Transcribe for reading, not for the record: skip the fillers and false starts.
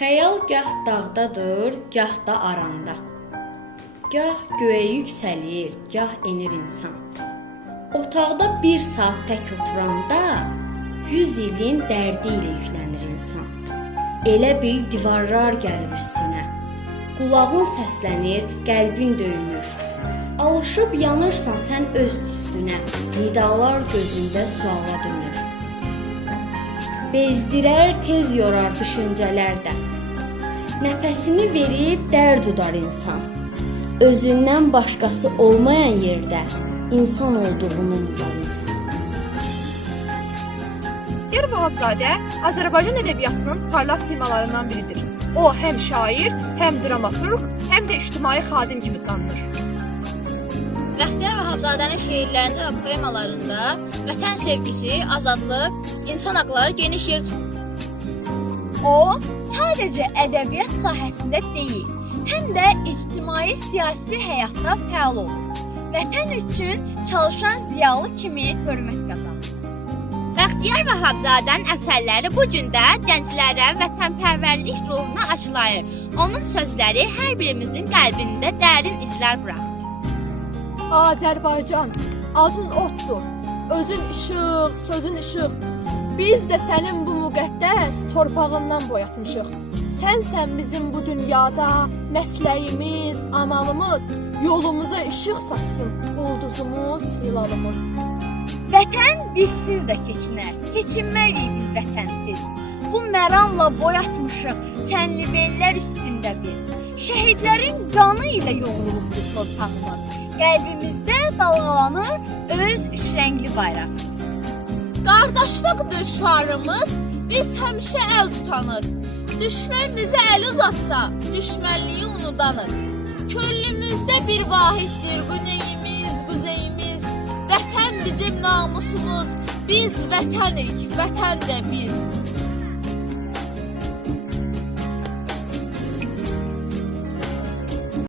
Xəyal gah dağdadır, gah da aranda. Gah göyə yüksəlir, gah enir insan. Otaqda bir saat tək oturanda 100 ilin dərdi ilə yüklənir insan. Elə bil divarlar gəlir üstünə. Qulağın səslənir, qəlbin döyünür. Alışıb yanırsan sən öz üstünə. Nidalar gözündə suala dönür. Bezdirər, tez yorar düşüncələr də. Nəfəsini verib dərd udar insan. Özündən başqası olmayan yerdə insan olduğunu unutar insan. Deyir Vahabzadə Azərbaycan ədəbiyyatının parlaq simalarından biridir. O həm şair, həm dramaturq, həm də ictimai xadim kimi tanınır. Bəxtiyar Vahabzadənin şeirlərində və poemalarında vətən sevgisi, azadlıq, insan haqları geniş yer tutur. O, sadəcə ədəbiyyat sahəsində deyil, həm də ictimai siyasi həyatda fəal olur. Vətən üçün çalışan ziyalı kimi hörmət qazanır. Bəxtiyar Vahabzadənin əsərləri bu gün də gənclərə vətənpərvərlik ruhunu aşılayır. Onun sözləri hər birimizin qəlbində dərin izlər buraxır. Azərbaycan, adın otdur, özün işıq, sözün işıq. Biz də sənin bu müqəddəs torpağından boyatmışıq. Sənsən bizim bu dünyada məsləyimiz, amalımız, yolumuza işıq saçsın ulduzumuz, hilalımız. Vətən bizsiz də keçinər, keçinməliyik biz vətənsiz. Bu məramla boyatmışıq Çənlibellər üstündə biz. Şəhidlərin qanı ilə yoğrulub bu torpağımız. Qəlbimizdə dalğalanır öz üçrəngli bayraq. Qardaşlıqdır şüarımız, biz həmişə əl tutanıq. Düşmən bizə əl uzatsa, düşmənliyi unudanıq. Könlümüzdə bir vahiddir güneyimiz, quzeyimiz. Vətən bizim namusumuz, biz vətənik, vətən də biz.